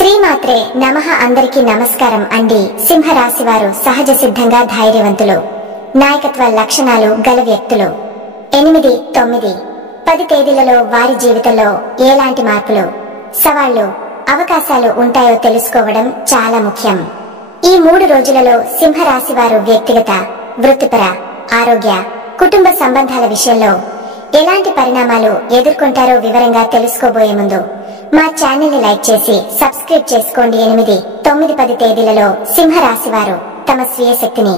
శ్రీమాత్రే నమః. అందరికీ నమస్కారం అండి. సింహరాశి వారు సహజ సిద్ధంగా ధైర్యవంతులు, నాయకత్వ లక్షణాలు గల వ్యక్తులు. 8, 9, 10 తేదీలలో వారి జీవితంలో ఎలాంటి మార్పులు, సవాళ్లు, అవకాశాలు ఉంటాయో తెలుసుకోవడం చాలా ముఖ్యం. ఈ 3 రోజులలో సింహరాశి వారు వ్యక్తిగత, వృత్తిపర, ఆరోగ్య, కుటుంబ సంబంధాల విషయంలో ఎలాంటి పరిణామాలు ఎదుర్కొంటారో వివరంగా తెలుసుకోబోయే ముందు మా ఛానల్ ని లైక్ చేసి సబ్స్క్రైబ్ చేసుకోండి. 8, 9, 10 తేదీలలో సింహరాశి వారు తమ స్వీయ శక్తిని,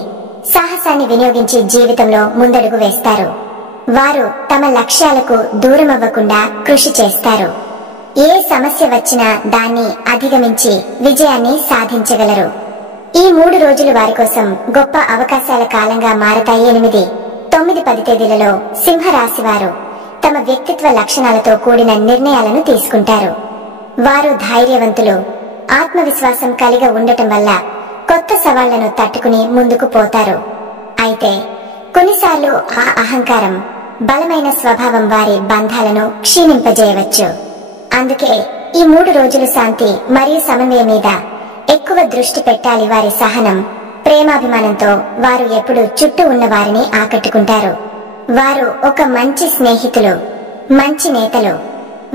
సాహసాన్ని వినియోగించి జీవితంలో ముందడుగు వేస్తారు. వారు తమ లక్ష్యాలకు దూరమవ్వకుండా కృషి చేస్తారు. ఏ సమస్య వచ్చినా దాన్ని అధిగమించి విజయాన్ని సాధించగలరు. ఈ 3 రోజులు వారి కోసం గొప్ప అవకాశాల కాలంగా మారతాయి. 8, 9, 10 తేదీలలో సింహరాశి వారు తమ వ్యక్తిత్వ లక్షణాలతో కూడిన నిర్ణయాలను తీసుకుంటారు. వారు ధైర్యవంతులు, ఆత్మవిశ్వాసం కలిగి ఉండటం వల్ల కొత్త సవాళ్లను తట్టుకుని ముందుకు పోతారు. అయితే కొన్నిసార్లు ఆ అహంకారం, బలమైన స్వభావం వారి బంధాలను క్షీణింపజేయవచ్చు. అందుకే ఈ 3 రోజులు శాంతి మరియు సమన్వయం మీద ఎక్కువ దృష్టి పెట్టాలి. వారి సహనం, ప్రేమాభిమానంతో వారు ఎప్పుడు చుట్టూ ఉన్న వారిని ఆకట్టుకుంటారు. వారు ఒక మంచి స్నేహితులు, మంచి నేతలు.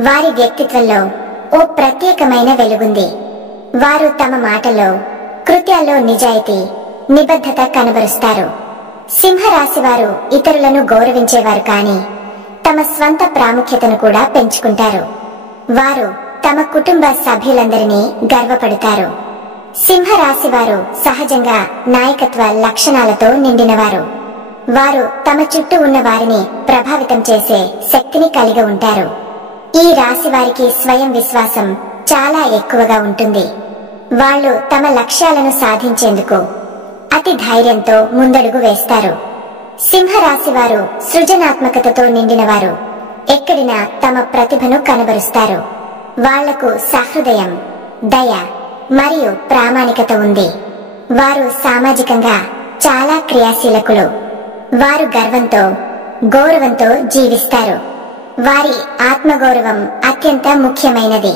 వారి వ్యక్తిత్వంలో ఓ ప్రత్యేకమైన వెలుగుంది. వారు తమ మాటల్లో, కృత్యాల్లో నిజాయితీ, నిబద్ధత కనబరుస్తారు. సింహరాశి వారు ఇతరులను గౌరవించేవారు కానీ తమ స్వంత ప్రాముఖ్యతను కూడా పెంచుకుంటారు. వారు తమ కుటుంబ సభ్యులందరినీ గర్వపడతారు. సింహరాశి వారు సహజంగా నాయకత్వ లక్షణాలతో నిండినవారు. వారు తమ చుట్టూ ఉన్న వారిని ప్రభావితం చేసే శక్తిని కలిగి ఉంటారు. ఈ రాశి వారికి స్వయం విశ్వాసం చాలా ఎక్కువగా ఉంటుంది. వాళ్ళు తమ లక్ష్యాలను సాధించేందుకు అతి ధైర్యంతో ముందడుగు వేస్తారు. సింహరాశి వారు సృజనాత్మకతతో నిండినవారు. ఎక్కడినా తమ ప్రతిభను కనబరుస్తారు. వాళ్లకు సహృదయం, దయ మరియు ప్రామాణికత ఉంది. వారు సామాజికంగా చాలా క్రియాశీలకులు. వారు గర్వంతో, గౌరవంతో జీవిస్తారు. వారి ఆత్మగౌరవం అత్యంత ముఖ్యమైనది.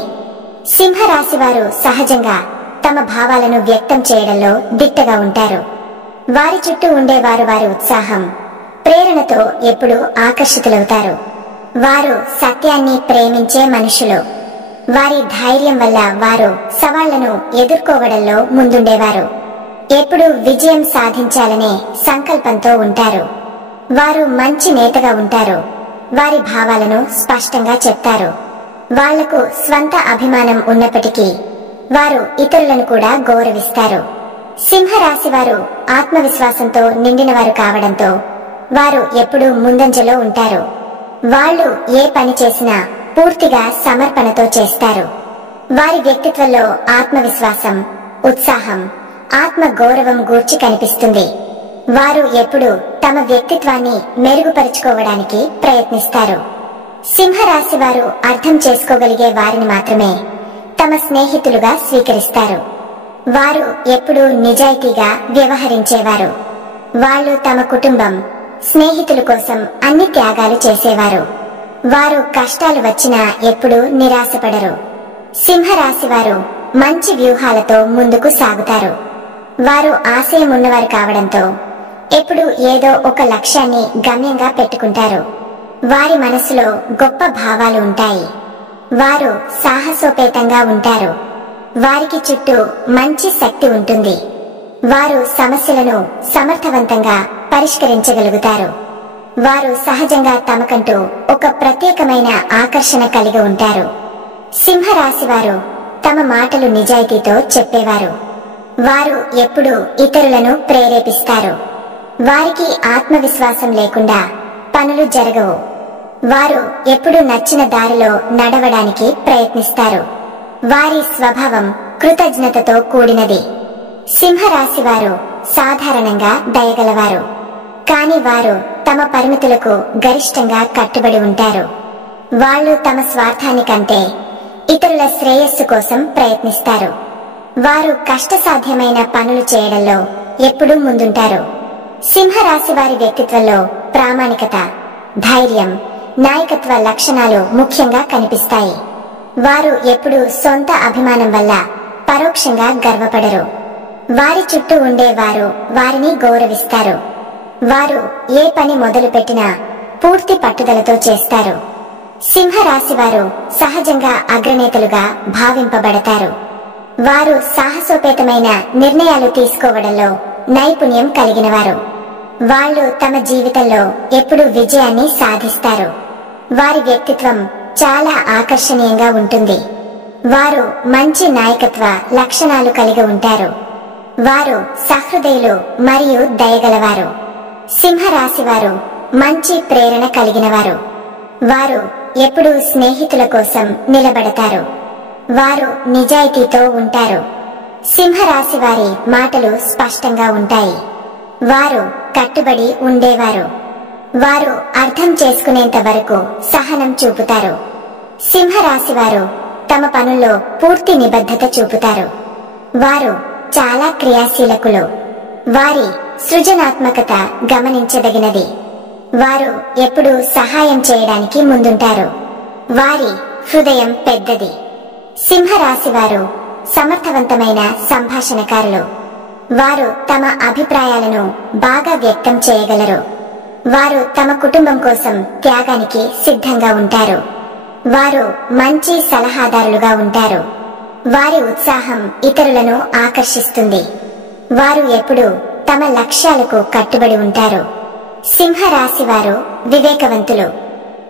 సింహరాశి వారు సహజంగా తమ భావాలను వ్యక్తం చేయడంలో దిట్టగా ఉంటారు. వారి చుట్టూ ఉండేవారు వారి ఉత్సాహం, ప్రేరణతో ఎప్పుడూ ఆకర్షితులవుతారు. వారు సత్యాన్ని ప్రేమించే మనుషులు. వారి ధైర్యం వల్ల వారు సవాళ్లను ఎదుర్కోవడంలో ముందుండేవారు. ఎప్పుడూ విజయం సాధించాలనే సంకల్పంతో ఉంటారు. వారు మంచి నేతగా ఉంటారు. వారి భావాలను స్పష్టంగా చెప్తారు. వాళ్లకు స్వంత అభిమానం ఉన్నప్పటికీ వారు ఇతరులను కూడా గౌరవిస్తారు. సింహరాశి వారు ఆత్మవిశ్వాసంతో నిండినవారు కావడంతో వారు ఎప్పుడూ ముందంజలో ఉంటారు. వాళ్ళు ఏ పని చేసినా పూర్తిగా సమర్పణతో చేస్తారు. వారి వ్యక్తిత్వంలో ఆత్మవిశ్వాసం, ఉత్సాహం, ఆత్మ గౌరవం గూర్చి కనిపిస్తుంది. వారు ఎప్పుడూ తమ వ్యక్తిత్వాన్ని మెరుగుపరుచుకోవడానికి ప్రయత్నిస్తారు. సింహరాశి వారు అర్థం చేసుకోగలిగే వారిని మాత్రమే తమ స్నేహితులుగా స్వీకరిస్తారు. వారు ఎప్పుడూ నిజాయితీగా వ్యవహరించేవారు. వాళ్ళు తమ కుటుంబం, స్నేహితుల కోసం అన్ని త్యాగాలు చేసేవారు. వారు కష్టాలు వచ్చినా ఎప్పుడూ నిరాశపడరు. సింహరాశి వారు మంచి వ్యూహాలతో ముందుకు సాగుతారు. వారు ఆశయం ఉన్నవారు కావడంతో ఎప్పుడు ఏదో ఒక లక్ష్యాన్ని గమ్యంగా పెట్టుకుంటారు. వారి మనసులో గొప్ప భావాలు ఉంటాయి. వారు సాహసోపేతంగా ఉంటారు. వారికి చుట్టూ మంచి శక్తి ఉంటుంది. వారు సమస్యలను సమర్థవంతంగా పరిష్కరించగలుగుతారు. వారు సహజంగా తమకంటూ ఒక ప్రత్యేకమైన ఆకర్షణ కలిగి ఉంటారు. సింహరాశి వారు తమ మాటలు నిజాయితీతో చెప్పేవారు. వారు ఎప్పుడూ ఇతరులను ప్రేరేపిస్తారు. వారికి ఆత్మవిశ్వాసం లేకుండా పనులు జరగవు. వారు ఎప్పుడూ నచ్చిన దారిలో నడవడానికి ప్రయత్నిస్తారు. వారి స్వభావం కృతజ్ఞతతో కూడినది. సింహరాశి వారు సాధారణంగా దయగలవారు. కానీ వారు తమ పరిమితులకు గరిష్టంగా కట్టుబడి ఉంటారు. వాళ్ళు తమ స్వార్థాని కంటే ఇతరుల శ్రేయస్సు కోసం ప్రయత్నిస్తారు. వారు కష్టసాధ్యమైన పనులు చేయడంలో ఎప్పుడూ ముందుంటారు. సింహరాశి వారి వ్యక్తిత్వంలో ప్రామాణికత, ధైర్యం, నాయకత్వ లక్షణాలు ముఖ్యంగా కనిపిస్తాయి. వారు ఎప్పుడూ సొంత అభిమానం వల్ల పరోక్షంగా గర్వపడరు. వారి చుట్టూ ఉండేవారు వారిని గౌరవిస్తారు. వారు ఏ పని మొదలుపెట్టినా పూర్తి పట్టుదలతో చేస్తారు. సింహరాశి వారు సహజంగా అగ్రనేతలుగా భావింపబడతారు. వారు సాహసోపేతమైన నిర్ణయాలు తీసుకోవడంలో నైపుణ్యం కలిగినవారు. వాళ్ళు తమ జీవితంలో ఎప్పుడూ విజయాన్ని సాధిస్తారు. వారి వ్యక్తిత్వం చాలా ఆకర్షణీయంగా ఉంటుంది. వారు మంచి నాయకత్వ లక్షణాలు కలిగి ఉంటారు. వారు సహృదయులు మరియు దయగలవారు. సింహరాశి వారు మంచి ప్రేరణ కలిగినవారు. వారు ఎప్పుడూ స్నేహితుల కోసం నిలబడతారు. వారు నిజాయితీతో ఉంటారు. సింహరాశి వారి మాటలు స్పష్టంగా ఉంటాయి. వారు కట్టుబడి ఉండేవారు. వారు అర్థం చేసుకునేంత వరకు సహనం చూపుతారు. సింహరాశి వారు తమ పనుల్లో పూర్తి నిబద్ధత చూపుతారు. వారు చాలా క్రియాశీలకులు. వారి సృజనాత్మకత గమనించదగినది. వారు ఎప్పుడూ సహాయం చేయడానికి ముందుంటారు. వారి హృదయం పెద్దది. సింహరాశి వారు సమర్థవంతమైన సంభాషణకారులు. వారు తమ అభిప్రాయాలను బాగా వ్యక్తం చేయగలరు. వారు తమ కుటుంబం కోసం త్యాగానికి సిద్ధంగా ఉంటారు. వారు మంచి సలహాదారులుగా ఉంటారు. వారి ఉత్సాహం ఇతరులను ఆకర్షిస్తుంది. వారు ఎప్పుడూ తమ లక్ష్యాలకు కట్టుబడి ఉంటారు. సింహరాశి వారు వివేకవంతులు.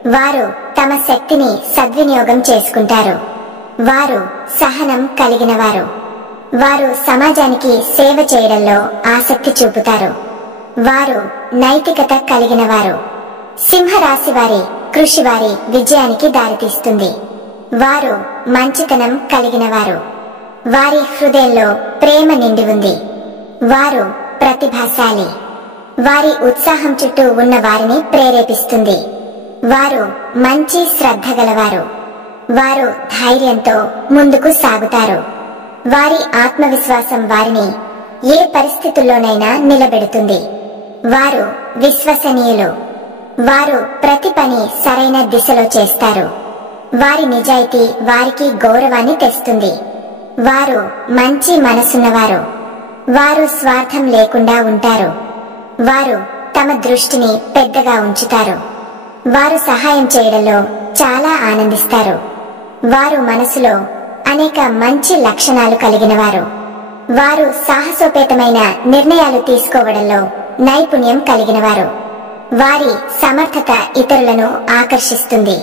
వారు తమ శక్తిని సద్వినియోగం చేసుకుంటారు. వారు సహనం కలిగినవారు. వారు సమాజానికి సేవ చేయడంలో ఆసక్తి చూపుతారు. వారు నైతికత కలిగినవారు. సింహరాశి వారి కృషి వారి విజయానికి దారితీస్తుంది. వారు మంచితనం కలిగినవారు. వారి హృదయంలో ప్రేమ నిండి ఉంది. వారు ప్రతిభాశాలి. వారి ఉత్సాహం చుట్టూ ఉన్న వారిని ప్రేరేపిస్తుంది. వారు మంచి శ్రద్ధ గలవారు. వారు ధైర్యంతో ముందుకు సాగుతారు. వారి ఆత్మవిశ్వాసం వారిని ఏ పరిస్థితుల్లోనైనా నిలబెడుతుంది. వారు విశ్వసనీయులు. వారు ప్రతి పని సరైన దిశలో చేస్తారు. వారి నిజాయితీ వారికి గౌరవాన్ని తెస్తుంది. వారు మంచి మనసున్నవారు. వారు స్వార్థం లేకుండా ఉంటారు. వారు తమ దృష్టిని పెద్దగా ఉంచుతారు. వారు సహాయం చేయడంలో చాలా ఆనందిస్తారు. వారు మనసులో అనేక మంచి లక్షణాలు కలిగినవారు. వారు సాహసోపేతమైన నిర్ణయాలు తీసుకోవడంలో నైపుణ్యం కలిగినవారు. వారి సమర్థత ఇతరులను ఆకర్షిస్తుంది.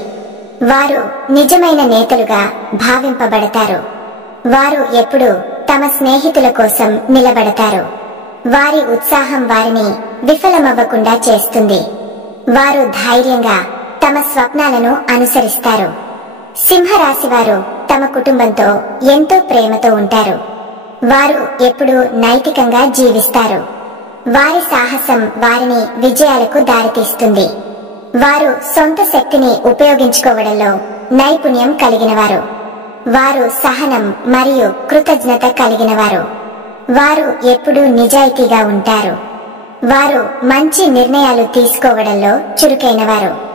వారు నిజమైన నేతలుగా భావింపబడతారు. వారు ఎప్పుడూ తమ స్నేహితుల కోసం నిలబడతారు. వారి ఉత్సాహం వారిని విఫలమవ్వకుండా చేస్తుంది. వారు ధైర్యంగా తమ స్వప్నాలను అనుసరిస్తారు. సింహరాశి వారు తమ కుటుంబంతో ఎంతో ప్రేమతో ఉంటారు. వారు ఎప్పుడూ నైతికంగా జీవిస్తారు. వారి సాహసం వారిని విజయాలకు దారితీస్తుంది. వారు సొంత శక్తిని ఉపయోగించుకోవడంలో నైపుణ్యం కలిగినవారు. వారు సహనం మరియు కృతజ్ఞత కలిగినవారు. వారు ఎప్పుడూ నిజాయితీగా ఉంటారు. వారు మంచి నిర్ణయాలు తీసుకోవడంలో చురుకైనవారు.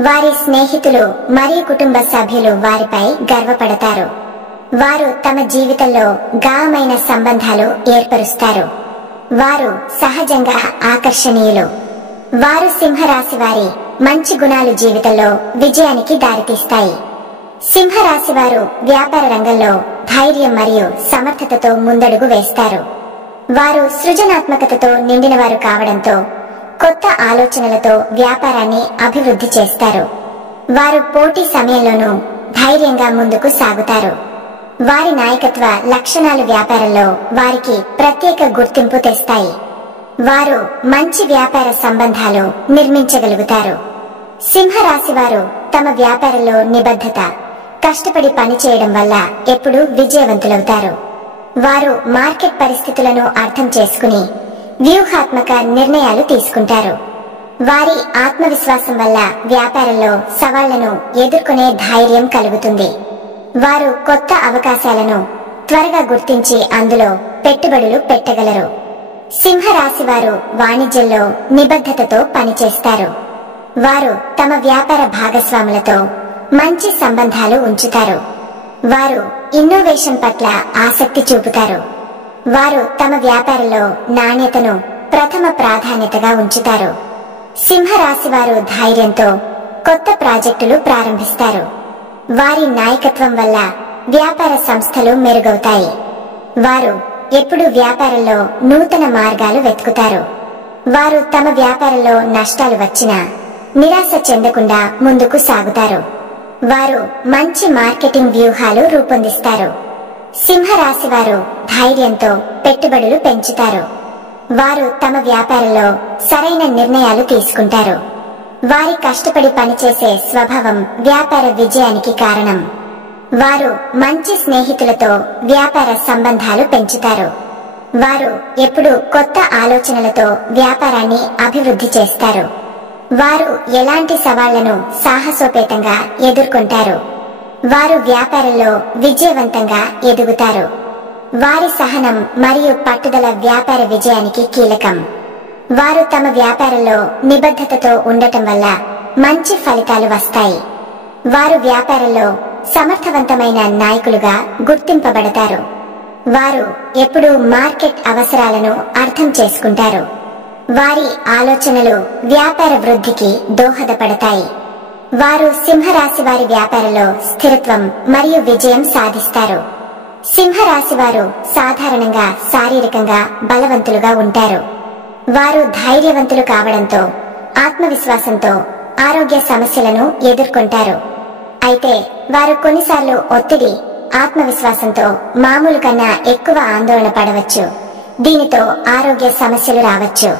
వారి స్నేహితులు మరియు కుటుంబ సభ్యులు వారిపై గర్వపడతారు. వారు తమ జీవితంలో గాఢమైన సంబంధాలు ఏర్పరుస్తారు. వారు సహజంగా ఆకర్షణీయులు. వారు సింహరాశి వారి మంచి గుణాలు జీవితంలో విజయానికి దారితీస్తాయి. సింహరాశి వారు వ్యాపార రంగంలో ధైర్యం మరియు సమర్థతతో ముందడుగు వేస్తారు. వారు సృజనాత్మకతతో నిండినవారు కావడంతో కొత్త ఆలోచనలతో వ్యాపారాన్ని అభివృద్ధి చేస్తారు. వారు పోటీ సమయంలోనూ ధైర్యంగా ముందుకు సాగుతారు. వారి నాయకత్వ లక్షణాలు వ్యాపారంలో వారికి ప్రత్యేక గుర్తింపు తెస్తాయి. వారు మంచి వ్యాపార సంబంధాలు నిర్మించగలుగుతారు. సింహరాశి వారు తమ వ్యాపారంలో నిబద్ధత, కష్టపడి పనిచేయడం వల్ల ఎప్పుడూ విజయవంతులవుతారు. వారు మార్కెట్ పరిస్థితులను అర్థం చేసుకుని వ్యూహాత్మక నిర్ణయాలు తీసుకుంటారు. వారి ఆత్మవిశ్వాసం వల్ల వ్యాపారంలో సవాళ్లను ఎదుర్కొనే ధైర్యం కలుగుతుంది. వారు కొత్త అవకాశాలను త్వరగా గుర్తించి అందులో పెట్టుబడులు పెట్టగలరు. సింహరాశి వారు వాణిజ్యంలో నిబద్ధతతో పనిచేస్తారు. వారు తమ వ్యాపార భాగస్వాములతో మంచి సంబంధాలు ఉంచుతారు. వారు ఇన్నోవేషన్ పట్ల ఆసక్తి చూపుతారు. వారు తమ వ్యాపారంలో నాణ్యతను ప్రథమ ప్రాధాన్యతగా ఉంచుతారు. సింహరాశి వారు ధైర్యంతో కొత్త ప్రాజెక్టులు ప్రారంభిస్తారు. వారి నాయకత్వం వల్ల వ్యాపార సంస్థలు మెరుగవుతాయి. వారు ఎప్పుడూ వ్యాపారంలో నూతన మార్గాలు వెతుకుతారు. వారు తమ వ్యాపారంలో నష్టాలు వచ్చినా నిరాశ చెందకుండా ముందుకు సాగుతారు. వారు మంచి మార్కెటింగ్ వ్యూహాలు రూపొందిస్తారు. సింహరాశి వారు ధైర్యంతో పెట్టుబడులు పెంచుతారు. వారు తమ వ్యాపారంలో సరైన నిర్ణయాలు తీసుకుంటారు. వారి కష్టపడి పనిచేసే స్వభావం వ్యాపార విజయానికి కారణం. వారు మంచి స్నేహితులతో వ్యాపార సంబంధాలు పెంచుతారు. వారు ఎప్పుడూ కొత్త ఆలోచనలతో వ్యాపారాన్ని అభివృద్ధి చేస్తారు. వారు ఎలాంటి సవాళ్లను సాహసోపేతంగా ఎదుర్కొంటారు. వారు వ్యాపారంలో విజయవంతంగా ఎదుగుతారు. వారి సహనం మరియు పట్టుదల వ్యాపార విజయానికి కీలకం. వారు తమ వ్యాపారంలో నిబద్ధతతో ఉండటం వల్ల మంచి ఫలితాలు వస్తాయి. వారు వ్యాపారంలో సమర్థవంతమైన నాయకులుగా గుర్తింపబడతారు. వారు ఎప్పుడూ మార్కెట్ అవసరాలను అర్థం చేసుకుంటారు. వారి ఆలోచనలు వ్యాపార వృద్ధికి దోహదపడతాయి. వారు సింహరాశి వారి వ్యాపారంలో స్థిరత్వం మరియు విజయం సాధిస్తారు. సింహరాశి వారు సాధారణంగా శారీరకంగా బలవంతులుగా ఉంటారు. వారు ధైర్యవంతులు కావడంతో ఆత్మవిశ్వాసంతో ఆరోగ్య సమస్యలను ఎదుర్కొంటారు. అయితే వారు కొన్నిసార్లు ఒత్తిడి, ఆత్మవిశ్వాసంతో మామూలు కన్నా ఎక్కువ ఆందోళన పడవచ్చు. దీనితో ఆరోగ్య సమస్యలు రావచ్చు.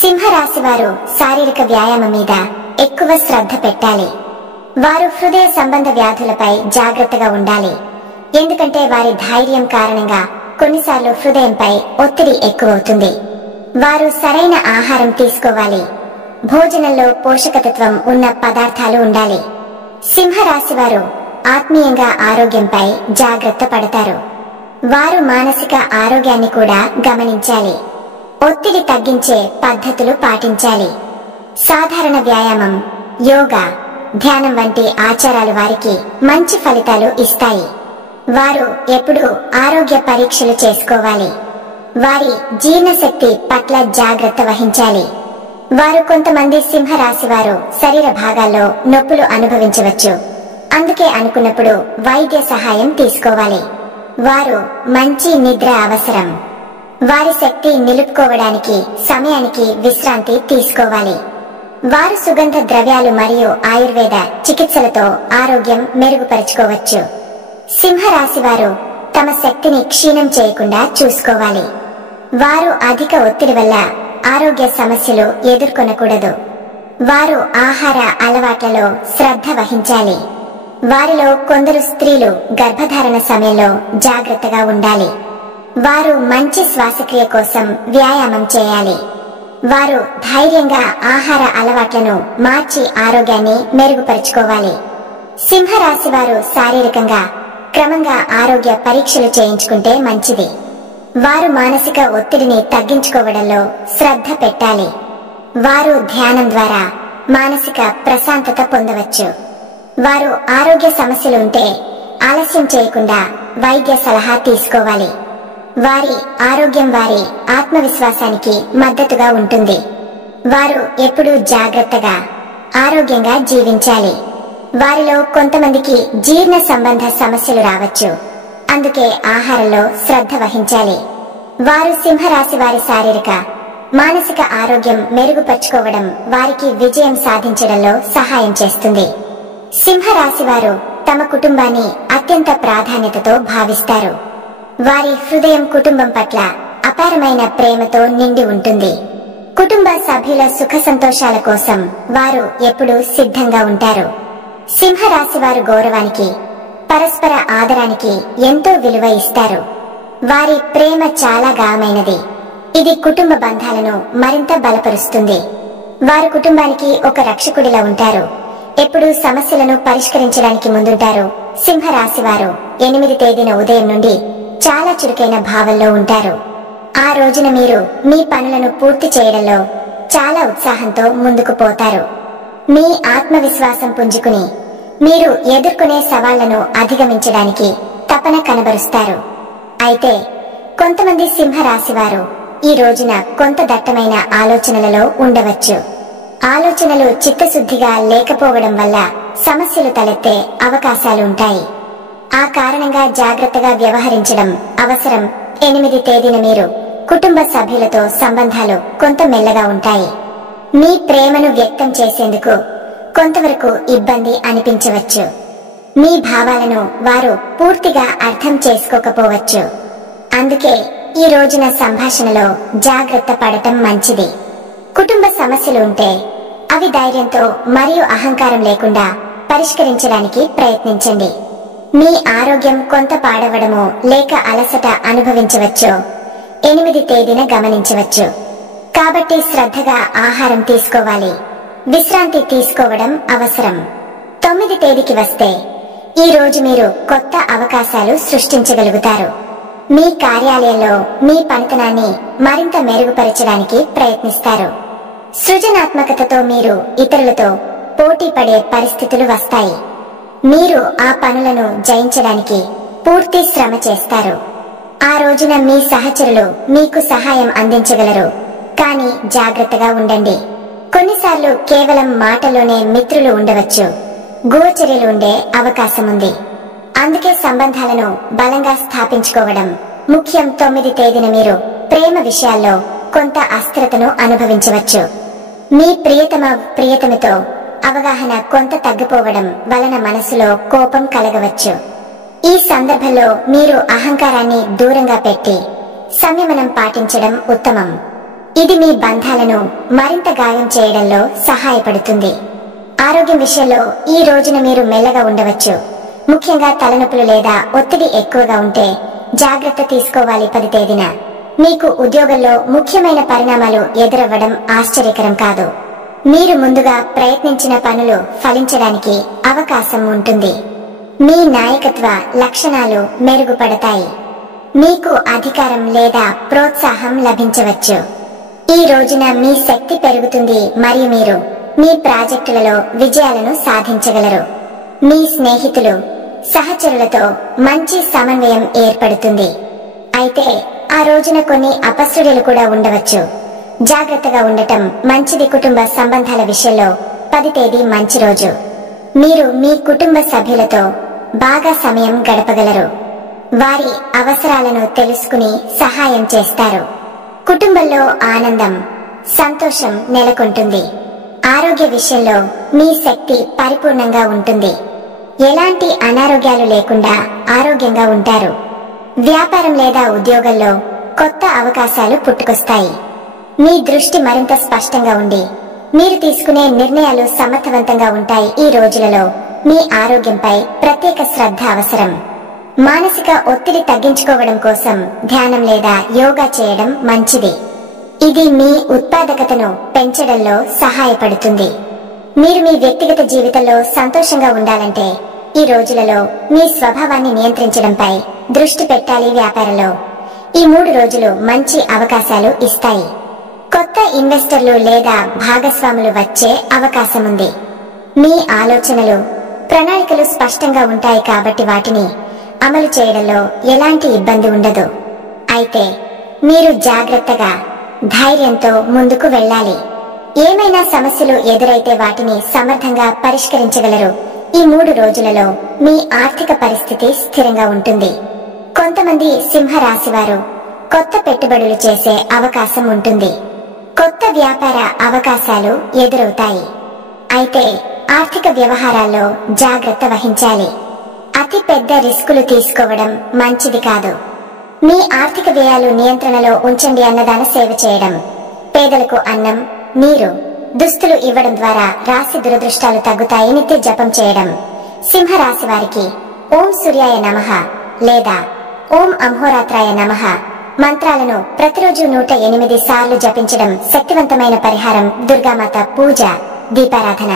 సింహరాశి వారు శారీరక వ్యాయామం మీద ఎక్కువ శ్రద్ధ పెట్టాలి. వారు హృదయ సంబంధ వ్యాధులపై జాగ్రత్తగా ఉండాలి. ఎందుకంటే వారి ధైర్యం కారణంగా కొన్నిసార్లు హృదయంపై ఒత్తిడి ఎక్కువవుతుంది. వారు సరైన ఆహారం తీసుకోవాలి. భోజనంలో పోషకతత్వం ఉన్న పదార్థాలు ఉండాలి. సింహరాశి వారు ఆత్మీయంగా ఆరోగ్యంపై జాగ్రత్త పడతారు. వారు మానసిక ఆరోగ్యాన్ని కూడా గమనించాలి. ఒత్తిడి తగ్గించే పద్ధతులు పాటించాలి. సాధారణ వ్యాయామం, యోగా, ధ్యానం వంటి ఆచారాలు వారికి మంచి ఫలితాలు ఇస్తాయి. వారు ఎప్పుడూ ఆరోగ్య పరీక్షలు చేసుకోవాలి. వారి జీర్ణశక్తి పట్ల జాగ్రత్త వహించాలి. వారు కొంతమంది సింహరాశి వారు శరీర భాగాల్లో నొప్పులు అనుభవించవచ్చు. అందుకే అనుకున్నప్పుడు వైద్య సహాయం తీసుకోవాలి. వారు మంచి నిద్ర అవసరం. వారి శక్తి నిలుపుకోవడానికి సమయానికి విశ్రాంతి తీసుకోవాలి. వారు సుగంధ ద్రవ్యాలు మరియు ఆయుర్వేద చికిత్సలతో ఆరోగ్యం మెరుగుపరుచుకోవచ్చు. సింహరాశి వారు తమ శక్తిని క్షీణం చేయకుండా చూసుకోవాలి. వారు అధిక ఒత్తిడి వల్ల ఆరోగ్య సమస్యలు ఎదుర్కొనకూడదు. వారు ఆహార అలవాట్లలో శ్రద్ధ వహించాలి. వారిలో కొందరు స్త్రీలు గర్భధారణ సమయంలో జాగ్రత్తగా ఉండాలి. వారు మంచి శ్వాసక్రియ కోసం వ్యాయామం చేయాలి. వారు ధైర్యంగా ఆహార అలవాట్లను మార్చి ఆరోగ్యాన్ని మెరుగుపరుచుకోవాలి. సింహరాశి వారు శారీరకంగా క్రమంగా ఆరోగ్య పరీక్షలు చేయించుకుంటే మంచిది. వారు మానసిక ఒత్తిడిని తగ్గించుకోవడంలో శ్రద్ధ పెట్టాలి. వారు ధ్యానం ద్వారా మానసిక ప్రశాంతత పొందవచ్చు. వారు ఆరోగ్య సమస్యలు ఉంటే ఆలస్యం చేయకుండా వైద్య సలహా తీసుకోవాలి. వారి ఆరోగ్యం వారి ఆత్మవిశ్వాసానికి మద్దతుగా ఉంటుంది. వారు ఎప్పుడూ జాగ్రత్తగా ఆరోగ్యంగా జీవించాలి. వారిలో కొంతమందికి జీర్ణ సంబంధ సమస్యలు రావచ్చు. అందుకే ఆహారంలో శ్రద్ధ వహించాలి. వారు సింహరాశి వారి శారీరక, మానసిక ఆరోగ్యం మెరుగుపరుచుకోవడం వారికి విజయం సాధించడంలో సహాయం చేస్తుంది. సింహరాశి వారు తమ కుటుంబాన్ని అత్యంత ప్రాధాన్యతతో భావిస్తారు. వారి హృదయం కుటుంబం పట్ల అపారమైన ప్రేమతో నిండి ఉంటుంది. కుటుంబ సభ్యుల సుఖ సంతోషాల కోసం వారు ఎప్పుడూ సిద్ధంగా ఉంటారు. సింహరాశి వారు గౌరవానికి, పరస్పర ఆదరానికి ఎంతో విలువ ఇస్తారు. వారి ప్రేమ చాలా గాఢమైనది. ఇది కుటుంబ బంధాలను మరింత బలపరుస్తుంది. వారు కుటుంబానికి ఒక రక్షకుడిలా ఉంటారు. ఎప్పుడూ సమస్యలను పరిష్కరించడానికి ముందుంటారు. సింహరాశి వారు 8 తేదీన ఉదయం నుండి చాలా చురుకైన భావంలో ఉంటారు. ఆ రోజున మీరు మీ పనులను పూర్తి చేయడంలో చాలా ఉత్సాహంతో ముందుకు పోతారు. మీ ఆత్మవిశ్వాసం పుంజుకుని మీరు ఎదుర్కొనే సవాళ్లను అధిగమించడానికి తపన కనబరుస్తారు. అయితే కొంతమంది సింహరాశి వారు ఈ రోజున కొంత దట్టమైన ఆలోచనలలో ఉండవచ్చు. ఆలోచనలు చిత్తశుద్ధిగా లేకపోవడం వల్ల సమస్యలు తలెత్తే అవకాశాలు ఉంటాయి. ఆ కారణంగా జాగ్రత్తగా వ్యవహరించడం అవసరం. 8 తేదీన మీరు కుటుంబ సభ్యులతో సంబంధాలు కొంత మెల్లగా ఉంటాయి. మీ ప్రేమను వ్యక్తం చేసేందుకు కొంతవరకు ఇబ్బంది అనిపించవచ్చు. మీ భావాలను వారు పూర్తిగా అర్థం చేసుకోకపోవచ్చు. అందుకే ఈ రోజున సంభాషణలో జాగ్రత్త పడటం మంచిది. కుటుంబ సమస్యలు ఉంటే అవి ధైర్యంతో మరియు అహంకారం లేకుండా పరిష్కరించడానికి ప్రయత్నించండి. మీ ఆరోగ్యం కొంత పాడవడమో లేక అలసట అనుభవించవచ్చో 8 తేదీన గమనించవచ్చు. కాబట్టి శ్రద్ధగా ఆహారం తీసుకోవాలి. విశ్రాంతి తీసుకోవడం అవసరం. 9 తేదీకి వస్తే ఈ రోజు మీరు కొత్త అవకాశాలు సృష్టించగలుగుతారు. మీ కార్యాలయంలో మీ పనితనాన్ని మరింత మెరుగుపరచడానికి ప్రయత్నిస్తారు. సృజనాత్మకతతో మీరు ఇతరులతో పోటీ పడే పరిస్థితులు వస్తాయి. మీరు ఆ పనులను జయించడానికి పూర్తి శ్రమ చేస్తారు. ఆ రోజున మీ సహచరులు మీకు సహాయం అందించగలరు. కానీ జాగ్రత్తగా ఉండండి. కొన్నిసార్లు కేవలం మాటలోనే మిత్రులు ఉండవచ్చు. గూఢచర్యలు ఉండే అవకాశం ఉంది. అందుకే సంబంధాలను బలంగా స్థాపించుకోవడం ముఖ్యం. 9 తేదీన మీరు ప్రేమ విషయాల్లో కొంత అస్థిరతను అనుభవించవచ్చు. మీ ప్రియతమితో అవగాహన కొంత తగ్గిపోవడం వలన మనసులో కోపం కలగవచ్చు. ఈ సందర్భంలో మీరు అహంకారాన్ని దూరంగా పెట్టి సంయమనం పాటించడం ఉత్తమం. ఇది మీ బంధాలను మరింత గాయం చేయడంలో సహాయపడుతుంది. ఆరోగ్యం విషయంలో ఈ రోజున మీరు మెల్లగా ఉండవచ్చు. ముఖ్యంగా తలనొప్పులు లేదా ఒత్తిడి ఎక్కువగా ఉంటే జాగ్రత్త తీసుకోవాలి. 10 తేదీన మీకు ఉద్యోగంలో ముఖ్యమైన పరిణామాలు ఎదురవ్వడం ఆశ్చర్యకరం కాదు. మీరు ముందుగా ప్రయత్నించిన పనులు ఫలించడానికి అవకాశం ఉంటుంది. మీ నాయకత్వ లక్షణాలు మెరుగుపడతాయి. మీకు అధికారం లేదా ప్రోత్సాహం లభించవచ్చు. ఈ రోజున మీ శక్తి పెరుగుతుంది మరియు మీరు మీ ప్రాజెక్టులలో విజయాలను సాధించగలరు. మీ స్నేహితులు సహచరులతో మంచి సమన్వయం ఏర్పడుతుంది. అయితే ఆ రోజున కొన్ని అపశృతులు కూడా ఉండవచ్చు. జాగ్రత్తగా ఉండటం మంచిది. కుటుంబ సంబంధాల విషయంలో 10 తేదీ మంచి రోజు. మీరు మీ కుటుంబ సభ్యులతో బాగా సమయం గడపగలరు. వారి అవసరాలను తెలుసుకుని సహాయం చేస్తారు. కుటుంబంలో ఆనందం, సంతోషం నెలకొంటుంది. ఆరోగ్య విషయంలో మీ శక్తి పరిపూర్ణంగా ఉంటుంది. ఎలాంటి అనారోగ్యాలు లేకుండా ఆరోగ్యంగా ఉంటారు. వ్యాపారం లేదా ఉద్యోగంలో కొత్త అవకాశాలు పుట్టుకొస్తాయి. మీ దృష్టి మరింత స్పష్టంగా ఉండి మీరు తీసుకునే నిర్ణయాలు సమర్థవంతంగా ఉంటాయి. ఈ రోజులలో మీ ఆరోగ్యంపై ప్రత్యేక శ్రద్ధ అవసరం. మానసిక ఒత్తిడి తగ్గించుకోవడం కోసం ధ్యానం లేదా యోగా చేయడం మంచిది. ఇది మీ ఉత్పాదకతను పెంచడంలో సహాయపడుతుంది. మీరు మీ వ్యక్తిగత జీవితంలో సంతోషంగా ఉండాలంటే ఈ రోజులలో మీ స్వభావాన్ని నియంత్రించడంపై దృష్టి పెట్టాలి. వ్యాపారంలో ఈ 3 రోజులు మంచి అవకాశాలు ఇస్తాయి. కొత్త ఇన్వెస్టర్లు లేదా భాగస్వాములు వచ్చే అవకాశం ఉంది. మీ ఆలోచనలు, ప్రణాళికలు స్పష్టంగా ఉంటాయి కాబట్టి వాటిని అమలు చేయడంలో ఎలాంటి ఇబ్బంది ఉండదు. అయితే మీరు జాగ్రత్తగా, ధైర్యంతో ముందుకు వెళ్ళాలి. ఏమైనా సమస్యలు ఎదురైతే వాటిని సమర్థంగా పరిష్కరించగలరు. ఈ 3 రోజులలో మీ ఆర్థిక పరిస్థితి స్థిరంగా ఉంటుంది. కొంతమంది సింహరాశి వారు కొత్త పెట్టుబడులు చేసే అవకాశం ఉంటుంది. కొత్త వ్యాపార అవకాశాలు ఎదురవుతాయి. అయితే ఆర్థిక వ్యవహారాల్లో జాగ్రత్త వహించాలి. అతి పెద్ద రిస్కులు తీసుకోవడం మంచిది కాదు. మీ ఆర్థిక వ్యయాలు నియంత్రణలో ఉంచండి. అన్నదాన సేవ చేయడం, పేదలకు అన్నం, నీరు, దుస్తులు ఇవ్వడం ద్వారా రాశి దురదృష్టాలు తగ్గుతాయి. నిత్య జపం చేయడం. సింహరాశి వారికి ఓం సూర్యాయ నమః లేదా ఓం అహోరాత్రాయ నమః మంత్రాలను ప్రతిరోజు 108 సార్లు జపించడం శక్తివంతమైన పరిహారం. దుర్గామాత పూజ, దీపారాధన.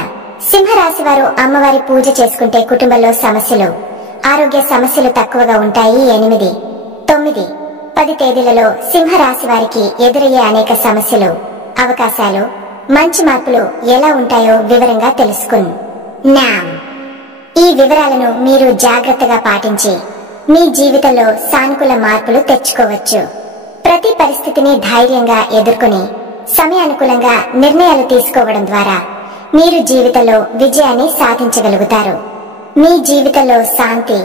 సింహరాశి వారు అమ్మవారి పూజ చేసుకుంటే కుటుంబంలో సమస్యలు, ఆరోగ్య సమస్యలు తక్కువగా ఉంటాయి. 8, 9, 10 తేదీలలో సింహరాశి వారికి ఎదురయ్యే అనేక సమస్యలు, అవకాశాలు, మంచి మార్పులు ఎలా ఉంటాయో వివరంగా తెలుసుకుందాం. ఈ వివరాలను మీరు జాగ్రత్తగా పాటించి మీ జీవితంలో సానుకూల మార్పులు తెచ్చుకోవచ్చు. ప్రతి పరిస్థితిని ధైర్యంగా ఎదుర్కొని సమయానుకూలంగా నిర్ణయాలు తీసుకోవడం ద్వారా మీరు జీవితంలో విజయాన్ని సాధించగలుగుతారు. మీ జీవితంలో శాంతి,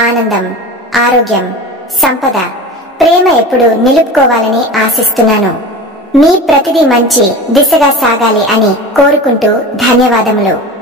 ఆనందం, ఆరోగ్యం, సంపద, ప్రేమ ఎప్పుడూ నిలుపుకోవాలని ఆశిస్తున్నాను. మీ ప్రతిదీ మంచి దిశగా సాగాలి అని కోరుకుంటూ ధన్యవాదములు.